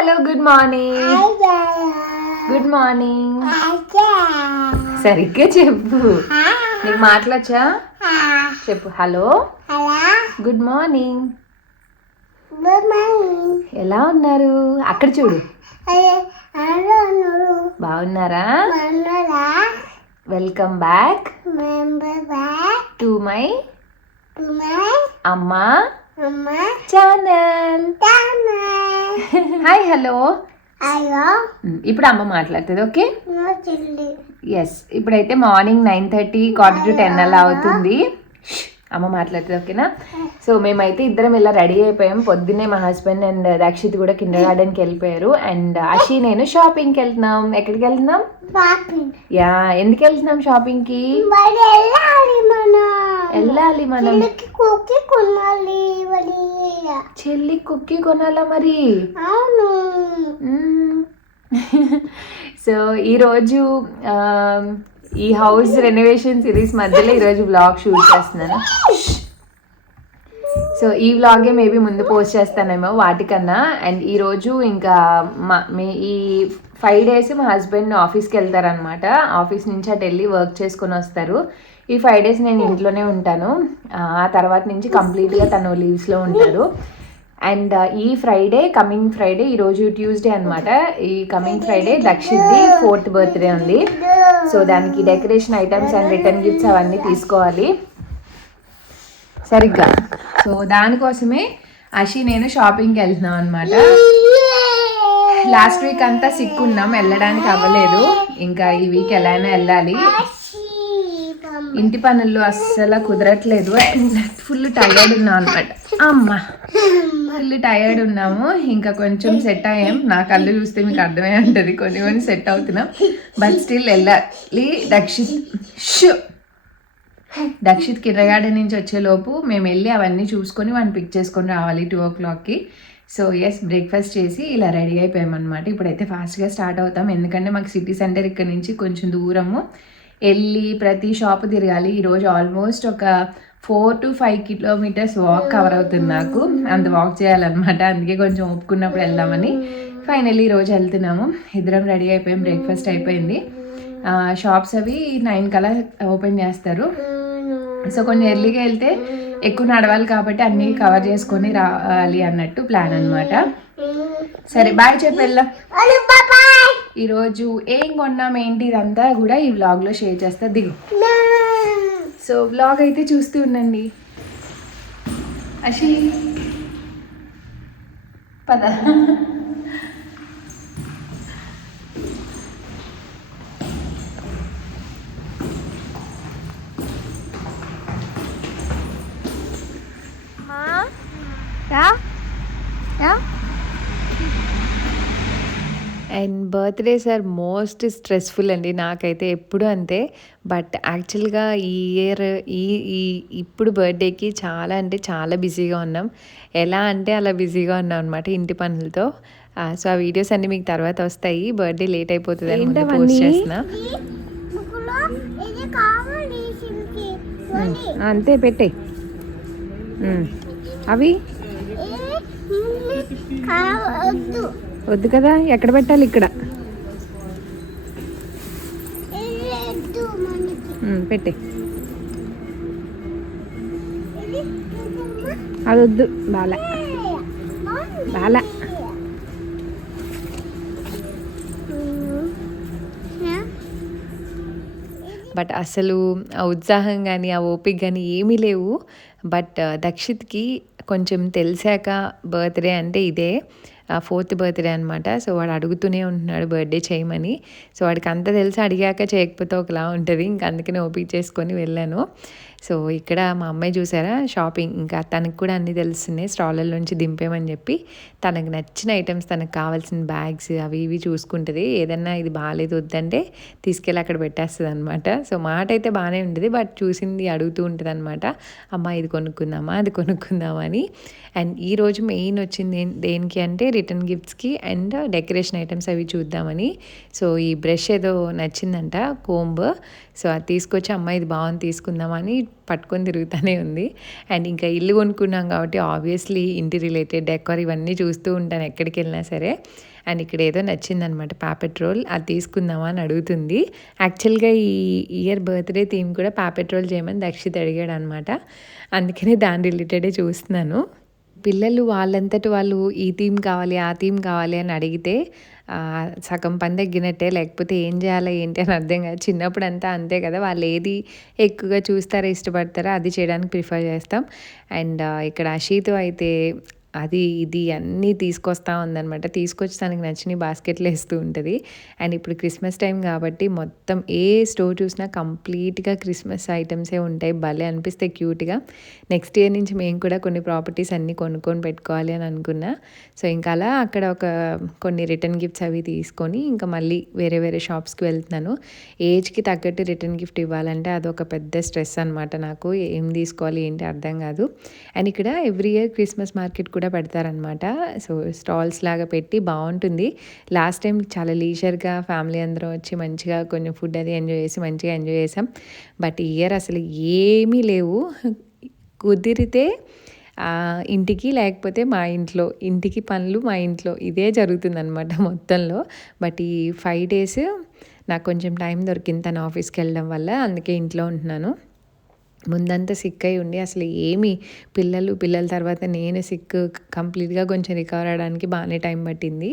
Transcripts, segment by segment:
Hello good morning. Good morning. సరిగ్గా చెప్పు. నీకు మాట్లాడచ్చా? చెప్పు. Hello, good morning. ఎలా ఉన్నారు? అక్కడ చూడు. బాగున్నారా? వెల్కమ్ బ్యాక్ టు మై అమ్మా ఛానల్. Hi, hello. ఇప్పుడు అమ్మ మాట్లాడుతుంది. Okay, yes. ఇప్పుడైతే మార్నింగ్ 9:30, 9:45 అలా అవుతుంది. అమ్మ మాట్లాడుతుంది. ఓకేనా? సో మేమైతే ఇద్దరం ఇలా రెడీ అయిపోయాం. పొద్దున్నే మా హస్బెండ్ అండ్ రక్షిత్ కూడా కిండర్ గార్డెన్కి వెళ్ళిపోయారు. అండ్ అషి నేను షాపింగ్కి వెళ్తున్నాం. ఎక్కడికి వెళ్తున్నాం? యా, ఎందుకు వెళ్తున్నాం షాపింగ్కి? వెళ్ళాలి మనం. చెల్లి కుక్కీ కొనాలా మరి? సో ఈరోజు ఈ హౌస్ రెనోవేషన్ సిరీస్ మధ్యలో ఈరోజు వ్లాగ్ షూట్ చేస్తున్నాను. సో ఈ వ్లాగే మేబీ ముందు పోస్ట్ చేస్తానేమో వాటికన్నా. అండ్ ఈరోజు ఇంకా ఈ 5 days మా హస్బెండ్ ఆఫీస్కి వెళ్తారనమాట. ఆఫీస్ నుంచి అటు వెళ్ళి వర్క్ చేసుకొని వస్తారు. ఈ 5 days నేను ఇంట్లోనే ఉంటాను. ఆ తర్వాత నుంచి కంప్లీట్గా తను లీవ్స్లో ఉంటారు. అండ్ ఈ ఫ్రైడే, కమింగ్ ఫ్రైడే, ఈరోజు ట్యూస్డే అనమాట. ఈ కమింగ్ ఫ్రైడే దక్షిత్ది 4th birthday ఉంది. సో దానికి decoration items and return gifts అవన్నీ తీసుకోవాలి సరిగ్గా. సో దానికోసమే అషి నేను షాపింగ్కి వెళ్తున్నాం అనమాట. లాస్ట్ వీక్ అంతా సిక్ ఉన్నాం, వెళ్ళడానికి అవ్వలేదు. ఇంకా ఈ వీక్ ఎలా అయినా వెళ్ళాలి. ఇంటి పనుల్లో అస్సలు కుదరట్లేదు. ఫుల్ టైర్డ్ ఉన్నాం అనమాట. అమ్మ, ఫుల్ టైర్డ్ ఉన్నాము. ఇంకా కొంచెం సెట్ అయ్యాం. నా కళ్ళు చూస్తే మీకు అర్థమై ఉంటుంది. కొన్ని సెట్ అవుతున్నాం. బట్ స్టిల్ వెళ్ళాలి. దక్షిత్ కిండర్ గార్డెన్ నుంచి వచ్చేలోపు మేము వెళ్ళి అవన్నీ చూసుకొని వాడిని పిక్ చేసుకొని రావాలి 2 o'clockకి. సో ఎస్, బ్రేక్ఫాస్ట్ చేసి ఇలా రెడీ అయిపోయామన్నమాట. ఇప్పుడైతే ఫాస్ట్గా స్టార్ట్ అవుతాం. ఎందుకంటే మాకు సిటీ సెంటర్ ఇక్కడ నుంచి కొంచెం దూరము. వెళ్ళి ప్రతి షాపు తిరగాలి. ఈరోజు ఆల్మోస్ట్ ఒక 4 to 5 kilometers వాక్ కవర్ అవుతుంది నాకు. అంత వాక్ చేయాలన్నమాట. అందుకే కొంచెం ఒప్పుకున్నప్పుడు వెళ్దామని ఫైనల్లీ ఈరోజు వెళ్తున్నాము. ఇద్దరం రెడీ అయిపోయాం. బ్రేక్ఫాస్ట్ అయిపోయింది. షాప్స్ అవి 9 కల్లా ఓపెన్ చేస్తారు. సో కొంచెం ఎర్లీగా వెళ్తే ఎక్కువ నడవాలి కాబట్టి అన్నీ కవర్ చేసుకొని రావాలి అన్నట్టు ప్లాన్ అనమాట. సరే, బాయ్ చెప్పి వెళ్దాం. ఈరోజు ఏం కొన్నాం ఏంటి ఇదంతా కూడా ఈ వ్లాగ్లో షేర్ చేస్తా. దిగు. సో వ్లాగ్ అయితే చూస్తూ ఉండండి. అషి పద. And birthdays are most stressful అండి. నాకైతే ఎప్పుడు అంతే. బట్ యాక్చువల్గా ఈ ఇయర్ ఇప్పుడు బర్త్డేకి చాలా అంటే చాలా బిజీగా ఉన్నాం. ఎలా అంటే అలా బిజీగా ఉన్నాం అనమాట ఇంటి పనులతో. సో ఆ వీడియోస్ అన్నీ మీకు తర్వాత వస్తాయి. బర్త్డే లేట్ అయిపోతుంది అని ముందు పోస్ట్ చేస్తున్నా. అంతే, పెట్టే. అవి వద్దు కదా, ఎక్కడ పెట్టాలి? ఇక్కడ పెట్టే. అది వద్దు, బాల. బట్ అసలు ఆ ఉత్సాహం కానీ ఆ ఓపిక కానీ ఏమీ లేవు. బట్ దక్షిత్కి కొంచెం తెలిసాక బర్త్డే అంటే ఇదే 4th birthday అనమాట. సో వాడు అడుగుతూనే ఉంటున్నాడు బర్త్డే చేయమని. సో వాడికి అంత తెలిసి అడిగాక చేయకపోతే ఒకలా ఉంటుంది. ఇంక అందుకనే ఓపిక చేసుకొని వెళ్ళాను. సో ఇక్కడ మా అమ్మాయి చూసారా షాపింగ్. ఇంకా తనకు కూడా అన్నీ తెలుస్తున్నాయి. స్టాలర్ నుంచి దింపేమని చెప్పి తనకు నచ్చిన ఐటమ్స్, తనకు కావాల్సిన బ్యాగ్స్ అవి ఇవి చూసుకుంటుంది. ఏదన్నా ఇది బాగాలేదు వద్దంటే తీసుకెళ్ళి అక్కడ పెట్టేస్తుంది అనమాట. సో మాట అయితే బాగానే ఉంటుంది. బట్ చూసింది అడుగుతూ ఉంటుంది అనమాట. అమ్మ ఇది కొనుక్కుందామా, అది కొనుక్కుందామా అని. అండ్ ఈరోజు మెయిన్ వచ్చింది దేనికి అంటే రిటర్న్ గిఫ్ట్స్కి అండ్ డెకరేషన్ ఐటమ్స్ అవి చూద్దామని. సో ఈ బ్రష్ ఏదో నచ్చిందంట, కోంబ్. సో అది తీసుకొచ్చి అమ్మ ఇది బాగుంది తీసుకుందామని పట్టుకొని తిరుగుతూనే ఉంది. అండ్ ఇంకా ఇల్లు కొనుక్కున్నాం కాబట్టి ఆబ్వియస్లీ ఇంటి రిలేటెడ్ డెకార్ ఇవన్నీ చూస్తూ ఉంటాను ఎక్కడికి వెళ్ళినా సరే. అండ్ ఇక్కడ ఏదో నచ్చిందనమాట పాపెట్ రోల్, అది తీసుకుందామా అని అడుగుతుంది. యాక్చువల్గా ఈ ఇయర్ బర్త్డే థీమ్ కూడా పాపెట్ రోల్ చేయమని దక్షిత్ అడిగాడు అనమాట. అందుకనే దాని రిలేటెడే చూస్తున్నాను. పిల్లలు వాళ్ళంతటి వాళ్ళు ఈ థీమ్ కావాలి ఆ థీమ్ కావాలి అని అడిగితే సగం పని తగ్గినట్టే, లేకపోతే ఏం చేయాలో ఏంటి అని అర్థం కాదు. చిన్నప్పుడు అంతా అంతే కదా, వాళ్ళు ఏది ఎక్కువగా చూస్తారో ఇష్టపడతారో అది చేయడానికి ప్రిఫర్ చేస్తాం. అండ్ ఇక్కడ అషీతో అయితే అది ఇది అన్నీ తీసుకొస్తా ఉందనమాట. తీసుకొచ్చి తనకి నచ్చిన బాస్కెట్లో వేస్తూ ఉంటుంది. అండ్ ఇప్పుడు క్రిస్మస్ టైం కాబట్టి మొత్తం ఏ స్టోర్ చూసినా కంప్లీట్గా క్రిస్మస్ ఐటమ్సే ఉంటాయి. భలే అనిపిస్తాయి క్యూట్గా. నెక్స్ట్ ఇయర్ నుంచి మేము కూడా కొన్ని ప్రాపర్టీస్ అన్నీ కొనుక్కొని పెట్టుకోవాలి అని అనుకున్నా. సో ఇంకా అలా అక్కడ కొన్ని రిటర్న్ గిఫ్ట్స్ అవి తీసుకొని ఇంకా మళ్ళీ వేరే వేరే షాప్స్కి వెళ్తున్నాను. ఏజ్కి తగ్గట్టు రిటర్న్ గిఫ్ట్ ఇవ్వాలంటే అదొక పెద్ద స్ట్రెస్ అనమాట నాకు. ఏం తీసుకోవాలి ఏంటి అర్థం కాదు. అండ్ ఇక్కడ ఎవ్రీ ఇయర్ క్రిస్మస్ మార్కెట్ కూడా పెడతారనమాట. సో స్టాల్స్ లాగా పెట్టి బాగుంటుంది. లాస్ట్ టైం చాలా లీజర్గా ఫ్యామిలీ అందరం వచ్చి మంచిగా కొంచెం ఫుడ్ అది మంచిగా ఎంజాయ్ చేసాం. బట్ ఈ ఇయర్ అసలు ఏమీ లేవు. కుదిరితే ఇంటికి, లేకపోతే మా ఇంటికి పనులు మా ఇంట్లో ఇదే జరుగుతుందనమాట మొత్తంలో. బట్ ఈ 5 days నాకు కొంచెం టైం దొరికింది తన ఆఫీస్కి వెళ్ళడం వల్ల, అందుకే ఇంట్లో ఉంటున్నాను. ముందంతా సిక్ అయి ఉండి అసలు పిల్లల తర్వాత నేను సిక్ కంప్లీట్గా కొంచెం రికవర్ అవ్వడానికి బాగానే టైం పట్టింది.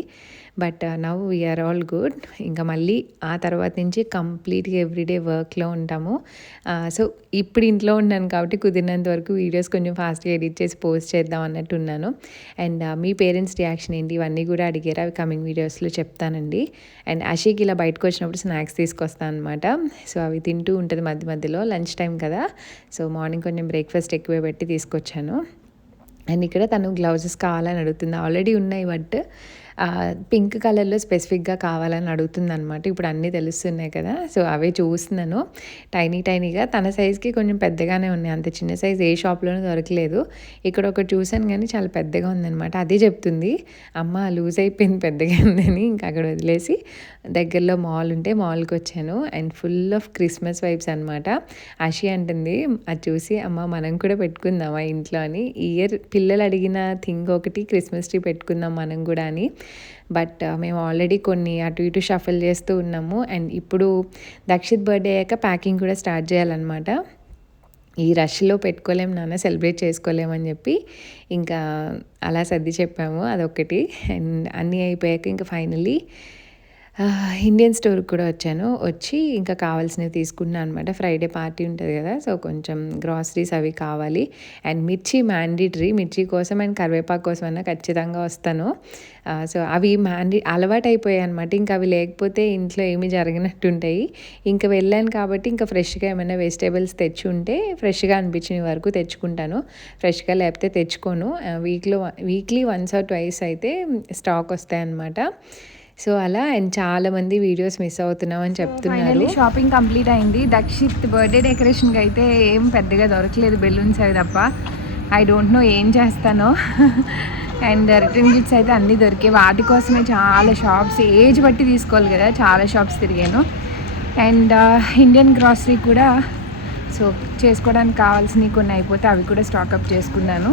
But now we are all good. ఇంకా మళ్ళీ ఆ తర్వాత నుంచి కంప్లీట్గా ఎవ్రీడే వర్క్లో ఉంటాము. సో ఇప్పుడు ఇంట్లో ఉన్నాను కాబట్టి కుదిరినంత వరకు వీడియోస్ కొంచెం ఫాస్ట్గా ఎడిట్ చేసి పోస్ట్ చేద్దాం అన్నట్టు ఉన్నాను. అండ్ మీ పేరెంట్స్ రియాక్షన్ ఏంటి ఇవన్నీ కూడా అడిగారు, అవి కమింగ్ వీడియోస్లో చెప్తానండి. అండ్ అషీకి ఇలా బయటకు వచ్చినప్పుడు స్నాక్స్ తీసుకొస్తాను అనమాట. సో అవి తింటూ ఉంటుంది మధ్యలో, లంచ్ టైం కదా. సో మార్నింగ్ కొంచెం బ్రేక్ఫాస్ట్ ఎక్కువ పెట్టి తీసుకొచ్చాను. అండ్ ఇక్కడ తను గ్లౌజెస్ కావాలని అడుగుతుంది. ఆల్రెడీ ఉన్నాయి బట్ పింక్ కలర్లో స్పెసిఫిక్గా కావాలని అడుగుతుంది అనమాట. ఇప్పుడు అన్నీ తెలుస్తున్నాయి కదా, సో అవే చూస్తున్నాను. టైనీగా తన సైజ్కి కొంచెం పెద్దగానే ఉన్నాయి, అంత చిన్న సైజ్ ఏ షాప్లోనూ దొరకలేదు. ఇక్కడ ఒకటి చూసాను కానీ చాలా పెద్దగా ఉందన్నమాట. అదే చెప్తుంది అమ్మ లూజ్ అయిపోయింది పెద్దగా ఉందని. ఇంకా అక్కడ వదిలేసి దగ్గరలో మాల్ ఉంటే మాల్కి వచ్చాను. And full of Christmas vibes అనమాట. అషి అంటుంది అది చూసి అమ్మ మనం కూడా పెట్టుకుందామా ఇంట్లో అని. ఈ ఇయర్ పిల్లలు అడిగిన థింగ్ ఒకటి క్రిస్మస్ ట్రీ పెట్టుకుందాం మనం కూడా అని. బట్ మేము ఆల్రెడీ కొన్ని అటు ఇటు షఫల్ చేస్తూ ఉన్నాము. అండ్ ఇప్పుడు దక్షిత్ బర్త్డే అయ్యాక ప్యాకింగ్ కూడా స్టార్ట్ చేయాలన్నమాట. ఈ రష్లో పెట్టుకోలేము నాన్న, సెలబ్రేట్ చేసుకోలేమని చెప్పి ఇంకా అలా సర్ది చెప్పాము. అదొకటి. అండ్ అన్నీ అయిపోయాక ఇంకా ఫైనలీ ఇండియన్ స్టోర్కి కూడా వచ్చి ఇంకా కావాల్సినవి తీసుకున్నాను అనమాట. ఫ్రైడే పార్టీ ఉంటుంది కదా, సో కొంచెం గ్రాసరీస్ అవి కావాలి. అండ్ మిర్చి మ్యాండేటరీ, మిర్చి కోసం అండ్ కరివేపాకు కోసం అన్నా ఖచ్చితంగా వస్తాను. సో అవి అలవాటు అయిపోయాయి అనమాట. ఇంకా అవి లేకపోతే ఇంట్లో ఏమీ జరగనట్టుంటాయి. ఇంకా వెళ్ళాను కాబట్టి ఇంకా ఫ్రెష్గా ఏమైనా వెజిటేబుల్స్ తెచ్చి ఉంటే ఫ్రెష్గా అనిపించిన వరకు తెచ్చుకుంటాను. ఫ్రెష్గా లేకపోతే తెచ్చుకోను. వీక్లీ 1 or 2 అయితే స్టాక్ వస్తాయన్నమాట. సో అలా. అండ్ చాలామంది వీడియోస్ మిస్ అవుతున్నాం అని చెప్తున్నారు. షాపింగ్ కంప్లీట్ అయింది. దక్షిత్ బర్త్డే డెకరేషన్కి అయితే ఏం పెద్దగా దొరకలేదు, బెలూన్స్ అవి తప్ప. ఐ డోంట్ నో ఏం చేస్తానో. అండ్ రిటర్న్ గిఫ్ట్స్ అయితే అన్నీ దొరికాయి. వాటి కోసమే చాలా షాప్స్, ఏజ్ బట్టి తీసుకోవాలి కదా, చాలా షాప్స్ తిరిగాను. అండ్ ఇండియన్ గ్రాసరీ కూడా సో చేసుకోవడానికి కావాల్సినవి కొన్ని అయిపోతే అవి కూడా స్టాకప్ చేసుకున్నాను.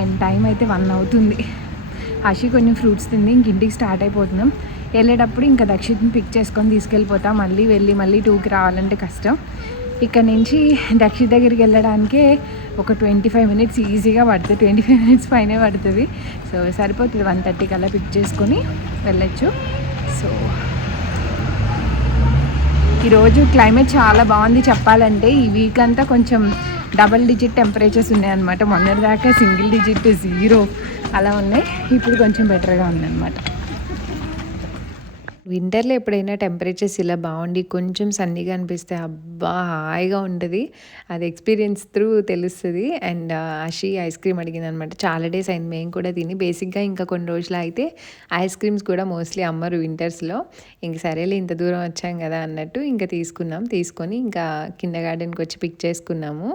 అండ్ టైం అయితే 1 అవుతుంది. అషి కొంచెం ఫ్రూట్స్ తింది, ఇంక ఇంటికి స్టార్ట్ అయిపోతున్నాం. వెళ్ళేటప్పుడు ఇంకా దక్షిత్ని పిక్ చేసుకొని తీసుకెళ్ళిపోతాం. మళ్ళీ 2కి రావాలంటే కష్టం. ఇక్కడ నుంచి దక్షిత్ దగ్గరికి వెళ్ళడానికే ఒక 25 minutes ఈజీగా పడుతుంది, 25 minutes పైనే పడుతుంది. సో సరిపోతుంది, 1:30 కల్లా పిక్ చేసుకొని వెళ్ళొచ్చు. సో ఈరోజు క్లైమేట్ చాలా బాగుంది చెప్పాలంటే. ఈ వీక్ అంతా కొంచెం డబుల్ డిజిట్ టెంపరేచర్స్ ఉన్నాయన్నమాట. మొన్నటిదాకా సింగిల్ డిజిట్ 0 అలా ఉన్నాయి. ఇప్పుడు కొంచెం బెటర్గా ఉందన్నమాట. వింటర్లో ఎప్పుడైనా టెంపరేచర్స్ ఇలా బాగుండి కొంచెం సన్నీగా అనిపిస్తే అబ్బా హాయిగా ఉంటుంది. అది ఎక్స్పీరియన్స్ త్రూ తెలుస్తుంది. అండ్ అషి ఐస్ క్రీమ్ అడిగింది అనమాట. చాలా డేస్ అయింది మేము కూడా తిని. బేసిక్గా ఇంకా కొన్ని రోజులు అయితే ఐస్ క్రీమ్స్ కూడా మోస్ట్లీ అమ్మరు వింటర్స్లో. ఇంక సరేలే ఇంత దూరం వచ్చాం కదా అన్నట్టు ఇంకా తీసుకొని ఇంకా కిండర్ గార్డెన్కి వచ్చి పిక్ చేసుకున్నాము.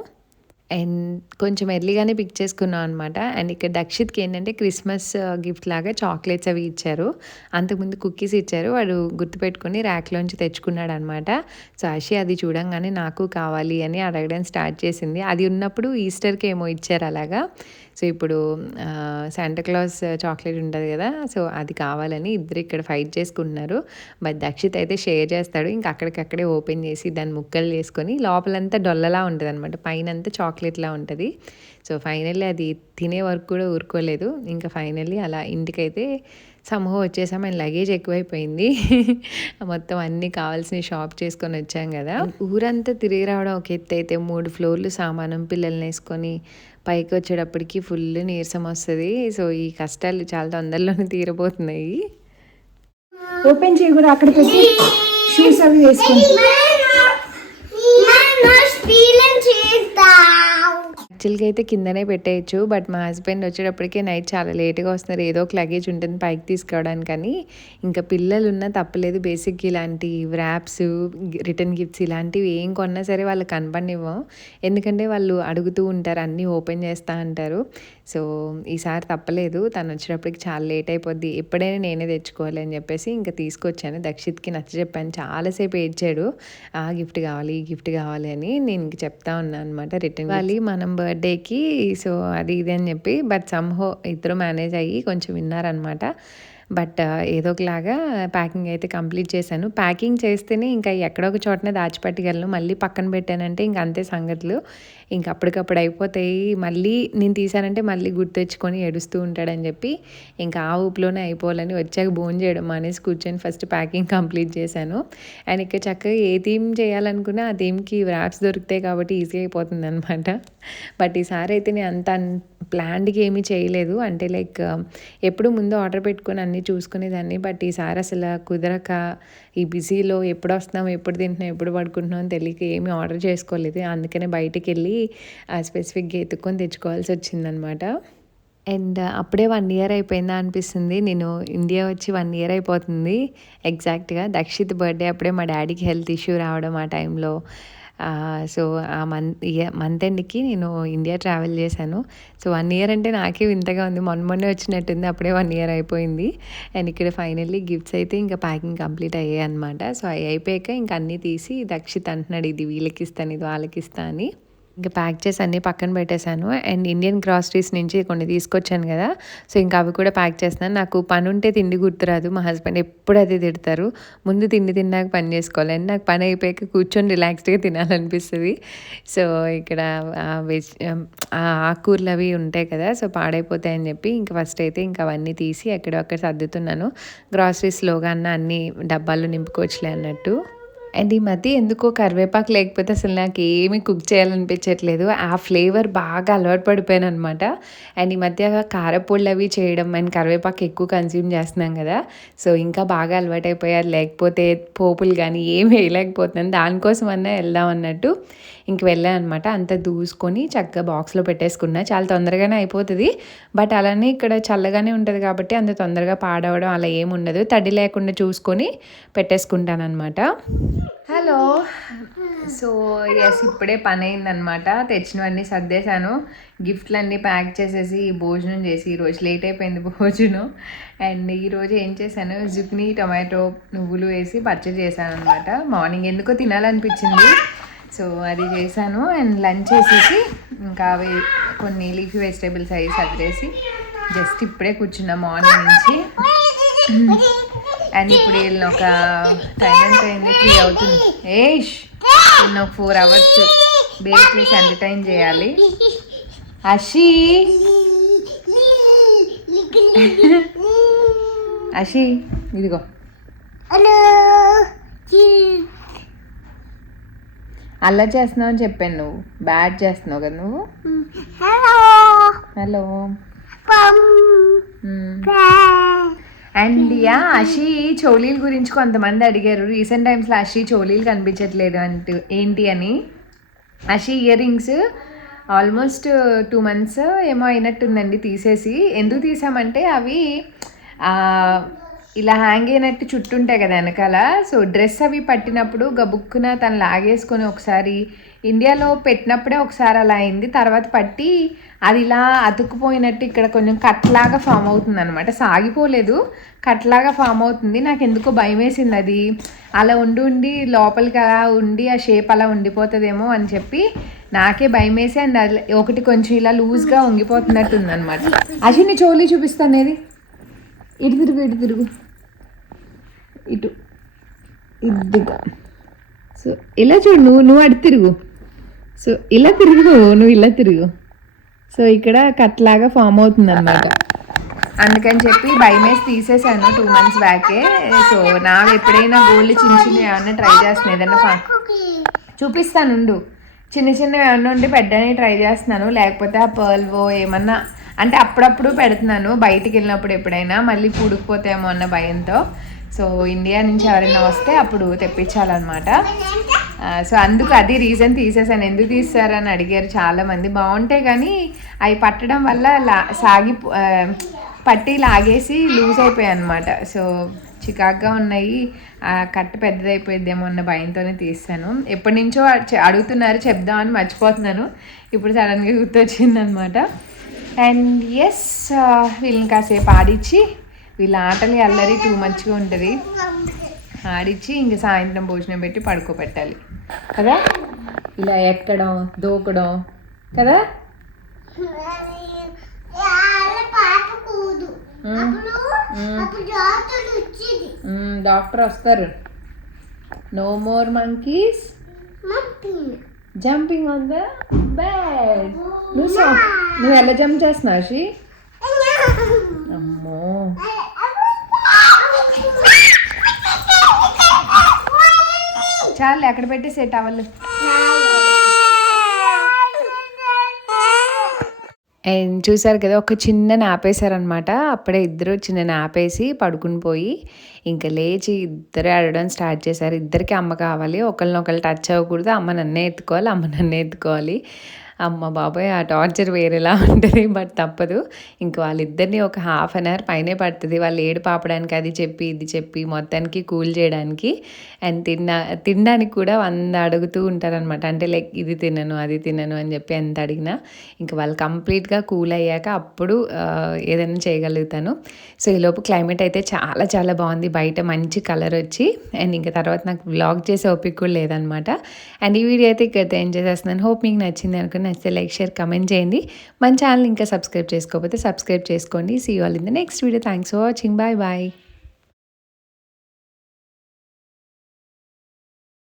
అండ్ కొంచెం ఎర్లీగానే పిక్ చేసుకున్నాం అనమాట. అండ్ ఇక్కడ దక్షిత్కి ఏంటంటే క్రిస్మస్ గిఫ్ట్ లాగా చాక్లెట్స్ అవి ఇచ్చారు. అంతకుముందు కుక్కీస్ ఇచ్చారు. వాడు గుర్తుపెట్టుకుని ర్యాక్లోంచి తెచ్చుకున్నాడు అనమాట. సో అషి అది చూడంగానే నాకు కావాలి అని అడగడం స్టార్ట్ చేసింది. అది ఉన్నప్పుడు ఈస్టర్కి ఏమో ఇచ్చారు అలాగా. సో ఇప్పుడు శాంటాక్లాస్ చాక్లెట్ ఉంటుంది కదా, సో అది కావాలని ఇద్దరు ఇక్కడ ఫైట్ చేసుకుంటున్నారు. బట్ దక్షిత్ అయితే షేర్ చేస్తాడు. ఇంకా అక్కడికక్కడే ఓపెన్ చేసి దాన్ని ముక్కలు చేసుకొని లోపలంతా డొల్లలా ఉంటుంది అనమాట, పైన అంతా చాక్లెట్లా ఉంటుంది. సో ఫైనల్లీ అది తినే వరకు కూడా ఊరుకోలేదు. ఇంకా ఫైనల్లీ అలా ఇంటికైతే సమూహం వచ్చేసాం. అండ్ లగేజ్ ఎక్కువైపోయింది. మొత్తం అన్నీ కావాల్సిన షాప్ చేసుకొని వచ్చాం కదా. ఊరంతా తిరిగి రావడం ఒక ఎత్తు అయితే 3 ఫ్లోర్లు సామానం పిల్లల్ని వేసుకొని పైకి వచ్చేటప్పటికి ఫుల్ నీరసం వస్తుంది. సో ఈ కష్టాలు చాలా తొందరలోనే తీరబోతున్నాయి. ఓపెన్ చేయకూడదు, అక్కడ పెట్టి షూస్ అవి వేసుకొని యాక్చువల్గా అయితే కిందనే పెట్టేయచ్చు. బట్ మా హస్బెండ్ వచ్చేటప్పటికే నైట్ చాలా లేట్గా వస్తున్నారు. ఏదో ఒక లగేజ్ ఉంటుంది పైకి తీసుకురావడానికని. ఇంకా పిల్లలు ఉన్నా తప్పలేదు. బేసిక్ ఇలాంటి ర్యాప్స్, రిటర్న్ గిఫ్ట్స్ ఇలాంటివి ఏం కొన్నా సరే వాళ్ళకి కనపడినివ్వం. ఎందుకంటే వాళ్ళు అడుగుతూ ఉంటారు, అన్నీ ఓపెన్ చేస్తూ అంటారు. సో ఈసారి తప్పలేదు. తను వచ్చేటప్పటికి చాలా లేట్ అయిపోద్ది, ఎప్పుడైనా నేనే తెచ్చుకోవాలి అని చెప్పేసి ఇంకా తీసుకొచ్చాను. దక్షిత్కి నచ్చ చెప్పాను. చాలాసేపు ఏడ్చాడు, ఆ గిఫ్ట్ కావాలి ఈ గిఫ్ట్ కావాలి అని. నేను ఇంక చెప్తా ఉన్నాను అనమాట, రిటర్న్ వాళ్ళు మనం బర్త్డేకి సో అది ఇది అని చెప్పి. బట్ సమ్హో ఇద్దరు మేనేజ్ అయ్యి కొంచెం విన్నారనమాట. బట్ ఏదో ఒకలాగా ప్యాకింగ్ అయితే కంప్లీట్ చేశాను. ప్యాకింగ్ చేస్తేనే ఇంకా ఎక్కడో ఒక చోటనే దాచిపెట్టగలను. మళ్ళీ పక్కన పెట్టానంటే ఇంక అంతే సంగతులు. ఇంక అప్పటికప్పుడు అయిపోతాయి. మళ్ళీ నేను తీసానంటే మళ్ళీ గుర్తెచ్చుకొని ఏడుస్తూ ఉంటాడని చెప్పి ఇంకా ఆ ఊపులోనే అయిపోవాలని వచ్చాక భోజనం చేయడం మానేసి కూర్చొని ఫస్ట్ ప్యాకింగ్ కంప్లీట్ చేశాను. అండ్ ఇక్కడ చక్కగా ఏ థీమ్ చేయాలనుకున్నా ఆ థీమ్కి ర్యాప్స్ దొరుకుతాయి కాబట్టి ఈజీ అయిపోతుంది అనమాట. బట్ ఈసారి అయితే నేను అంత ప్లాన్డ్గా ఏమీ చేయలేదు. అంటే లైక్ ఎప్పుడు ముందు ఆర్డర్ పెట్టుకొని అన్నీ చూసుకునేదాన్ని. బట్ ఈసారి అసలు కుదరక ఈ బిజీలో ఎప్పుడు వస్తున్నాం, ఎప్పుడు తింటున్నాం, ఎప్పుడు పడుకుంటున్నాం అని తెలియక ఏమీ ఆర్డర్ చేసుకోలేదు. అందుకనే బయటికి వెళ్ళి స్పెసిఫిక్గా ఎత్తుక్కొని తెచ్చుకోవాల్సి వచ్చిందనమాట. అండ్ అప్పుడే 1 ఇయర్ అయిపోయిందా అనిపిస్తుంది. నేను ఇండియా వచ్చి 1 ఇయర్ అయిపోతుంది ఎగ్జాక్ట్గా. దక్షిత్ బర్త్డే అప్పుడే మా డాడీకి హెల్త్ ఇష్యూ రావడం ఆ టైంలో. సో ఆ మంత్ ఎండ్కి నేను ఇండియా ట్రావెల్ చేశాను. సో 1 ఇయర్ అంటే నాకే వింతగా ఉంది. మొన్నే వచ్చినట్టుంది, అప్పుడే 1 ఇయర్ అయిపోయింది. అండ్ ఇక్కడ ఫైనల్లీ గిఫ్ట్స్ అయితే ఇంకా ప్యాకింగ్ కంప్లీట్ అయ్యాయి అనమాట. సో అవి అయిపోయాక ఇంకా అన్నీ తీసి దక్షిత్ అంటున్నాడు, ఇది వీళ్ళకి ఇస్తాను, ఇది వాళ్ళకి ఇస్తాను అని. ఇంకా ప్యాక్ చేసి అన్నీ పక్కన పెట్టేశాను. అండ్ ఇండియన్ గ్రాసరీస్ నుంచి కొన్ని తీసుకొచ్చాను కదా, సో ఇంకా అవి కూడా ప్యాక్ చేస్తున్నాను. నాకు పని ఉంటే తిండి గుర్తురాదు. మా హస్బెండ్ ఎప్పుడు అదే తిడతారు, ముందు తిండి తిన్నాక పని చేసుకోవాలి అని. నాకు పని అయిపోయాక కూర్చొని రిలాక్స్డ్గా తినాలనిపిస్తుంది. సో ఇక్కడ ఆకుకూరలు అవి ఉంటాయి కదా, సో పాడైపోతాయని చెప్పి ఇంకా ఫస్ట్ అయితే ఇంకా అవన్నీ తీసి ఎక్కడొక్కడ సర్దుతున్నాను. గ్రాసరీస్లోగా అన్నీ డబ్బాలు నింపుకోవచ్చులే అన్నట్టు. అండ్ ఈ మధ్య ఎందుకో కరివేపాకు లేకపోతే అసలు నాకు ఏమీ కుక్ చేయాలనిపించట్లేదు. ఆ ఫ్లేవర్ బాగా అలవాటు పడిపోయాను అనమాట. అండ్ ఈ మధ్య కారపొళ్ళు అవి చేయడం అండ్ కరివేపాకు ఎక్కువ కన్జ్యూమ్ చేస్తున్నాం కదా, సో ఇంకా బాగా అలవాటు అయిపోయారు. లేకపోతే పోపులు కానీ ఏం వేయలేకపోతున్నాను. దానికోసమన్నా వెళ్దాం అన్నట్టు ఇంక వెళ్ళాను అనమాట. అంతా దూసుకొని చక్కగా బాక్స్లో పెట్టేసుకున్నా. చాలా తొందరగానే అయిపోతుంది. బట్ అలానే ఇక్కడ చల్లగానే ఉంటుంది కాబట్టి అంత తొందరగా పాడవడం అలా ఏమి ఉండదు. తడి లేకుండా చూసుకొని పెట్టేసుకుంటాను అనమాట. హలో. సో ఎస్, ఇప్పుడే పని అయిందనమాట. తెచ్చినవన్నీ సర్దేశాను, గిఫ్ట్లు అన్నీ ప్యాక్ చేసేసి భోజనం చేసి, ఈరోజు లేట్ అయిపోయింది భోజనం. అండ్ ఈరోజు ఏం చేశాను, జుక్ని, టొమాటో, నువ్వులు వేసి పచ్చడి చేశాను అనమాట. మార్నింగ్ ఎందుకో తినాలనిపించింది, సో అది చేశాను. అండ్ లంచ్ చేసేసి ఇంకా అవి కొన్ని లీఫీ వెజిటేబుల్స్ అవి సర్దేసి జస్ట్ ఇప్పుడే కూర్చున్నా మార్నింగ్ నుంచి. అండ్ ఇప్పుడు వీళ్ళని ఒక టైం ఎంత అయింది, 3 అవుతుంది. వీళ్ళని ఒక 4 hours బేక్ చేసి ఎంటర్టైన్ చేయాలి. అషి అషి ఇదిగో అలా చేస్తున్నావు అని చెప్పాను, నువ్వు బ్యాడ్ చేస్తున్నావు కదా నువ్వు. హలో. అండ్ యా, అషి చోలీల గురించి కొంతమంది అడిగారు. రీసెంట్ టైమ్స్లో అషి చోలీలు కనిపించట్లేదు అంటూ ఏంటి అని. Ashi ear rings almost 2 months ఏమో అయినట్టుందండి తీసేసి. ఎందుకు తీసామంటే అవి ఇలా హ్యాంగ్ అయినట్టు చుట్టూ ఉంటాయి కదా వెనకాల. సో డ్రెస్ అవి పట్టినప్పుడు గబుక్కున తను లాగేసుకొని ఒకసారి ఇండియాలో పెట్టినప్పుడే ఒకసారి అలా అయింది. తర్వాత పట్టి అది ఇలా అతుక్కుపోయినట్టు ఇక్కడ కొంచెం కట్లాగా ఫామ్ అవుతుంది అనమాట. సాగిపోలేదు, కట్లాగా ఫామ్ అవుతుంది. నాకు ఎందుకో భయం వేసింది, అది అలా ఉండి లోపలికి అలా ఉండి ఆ షేప్ అలా ఉండిపోతుందేమో అని చెప్పి నాకే భయం వేసి. అండ్ అది ఒకటి కొంచెం ఇలా లూజ్గా ఉంగిపోతున్నట్టు ఉందన్నమాట. అశ్విని చోలీ చూపిస్తాను, ఏది ఇటు తిరుగు ఇటు ఇదిగా. సో ఇలా చూడు, నువ్వు అటు తిరుగు. సో ఇలా తిరుగు, నువ్వు ఇలా తిరుగు. సో ఇక్కడ కట్లాగా ఫామ్ అవుతుంది అనమాట. అందుకని చెప్పి భయం వేసి తీసేసాను 2 months బ్యాకే. సో నాకు ఎప్పుడైనా గోల్డ్ చిన్న ఏమన్నా ట్రై చేస్తున్నాను, ఏదన్నా చూపిస్తానుండు. చిన్న ఏమన్నా ఉండి పెట్టడానికి ట్రై చేస్తున్నాను. లేకపోతే ఆ పర్ల్వో ఏమన్నా అంటే అప్పుడప్పుడు పెడుతున్నాను బయటికి వెళ్ళినప్పుడు, ఎప్పుడైనా మళ్ళీ పుడికిపోతాయేమో అన్న భయంతో. సో ఇండియా నుంచి ఎవరైనా వస్తే అప్పుడు తెప్పించాలన్నమాట. సో అందుకు అది రీజన్ తీసేసాను. ఎందుకు తీస్తారని అడిగారు చాలామంది. బాగుంటాయి కానీ అవి పట్టడం వల్ల పట్టి లాగేసి లూజ్ అయిపోయాయి అనమాట. సో చికాగ్గా ఉన్నాయి, కట్ట పెద్దదైపోయిద్దేమో అన్న భయంతోనే తీస్తాను. ఎప్పటి నుంచో అడుగుతున్నారు, చెప్దామని మర్చిపోతున్నాను. ఇప్పుడు సడన్గా గుర్తొచ్చిందనమాట. అండ్ ఎస్, వీళ్ళని కాసేపు ఆడిచ్చి, వీళ్ళ ఆటలు అల్లరి టూ మచ్గా ఉంటుంది. ఆడిచ్చి ఇంక సాయంత్రం భోజనం పెట్టి పడుకోబెట్టాలి కదా. ఇలా ఎక్కడం దూకడం కదా. డాక్టర్ వస్తారు. No more monkeys jumping on the bed. నువ్వు ఎలా జంప్ చేస్తున్నావు షీ? అమ్మో, చాలు ఎక్కడ పెట్టేసే టవల్. అండ్ చూసారు కదా, ఒక చిన్న నాపేశారనమాట. అప్పుడే ఇద్దరు చిన్న నాపేసి పడుకుని పోయి ఇంకా లేచి ఇద్దరే ఆడడం స్టార్ట్ చేశారు. ఇద్దరికి అమ్మ కావాలి, ఒకరినొకరు టచ్ అవ్వకూడదు. అమ్మ నన్నే ఎత్తుకోవాలి. అమ్మ బాబాయ్, ఆ టార్చర్ వేరేలా ఉంటుంది. బట్ తప్పదు, ఇంక వాళ్ళిద్దరిని ఒక 1/2 hour పైనే పడుతుంది వాళ్ళు ఏడు పాపడానికి. అది చెప్పి ఇది చెప్పి మొత్తానికి కూల్ చేయడానికి. అండ్ తినడానికి కూడా 100 అడుగుతూ ఉంటారనమాట. అంటే లైక్ ఇది తినను అది తినను అని చెప్పి ఎంత అడిగినా ఇంకా వాళ్ళు కంప్లీట్గా కూల్ అయ్యాక అప్పుడు ఏదైనా చేయగలుగుతాను. సో ఈలోపు క్లైమేట్ అయితే చాలా చాలా బాగుంది. బయట మంచి కలర్ వచ్చి. అండ్ ఇంకా తర్వాత నాకు వ్లాగ్ చేసే ఓపిక కూడా లేదనమాట. అండ్ ఈ వీడియో అయితే ఇక్కడ ఎంజాయ్ చేస్తున్నాను. హోప్ మీకు నచ్చింది అనుకుని. నచ్చితే లైక్ షేర్ కమెంట్ చేయండి. మన ఛానల్ ఇంకా సబ్స్క్రైబ్ చేసుకోకపోతే సబ్స్క్రైబ్ చేసుకోండి. See you all in the next video. Thanks for watching. Bye bye.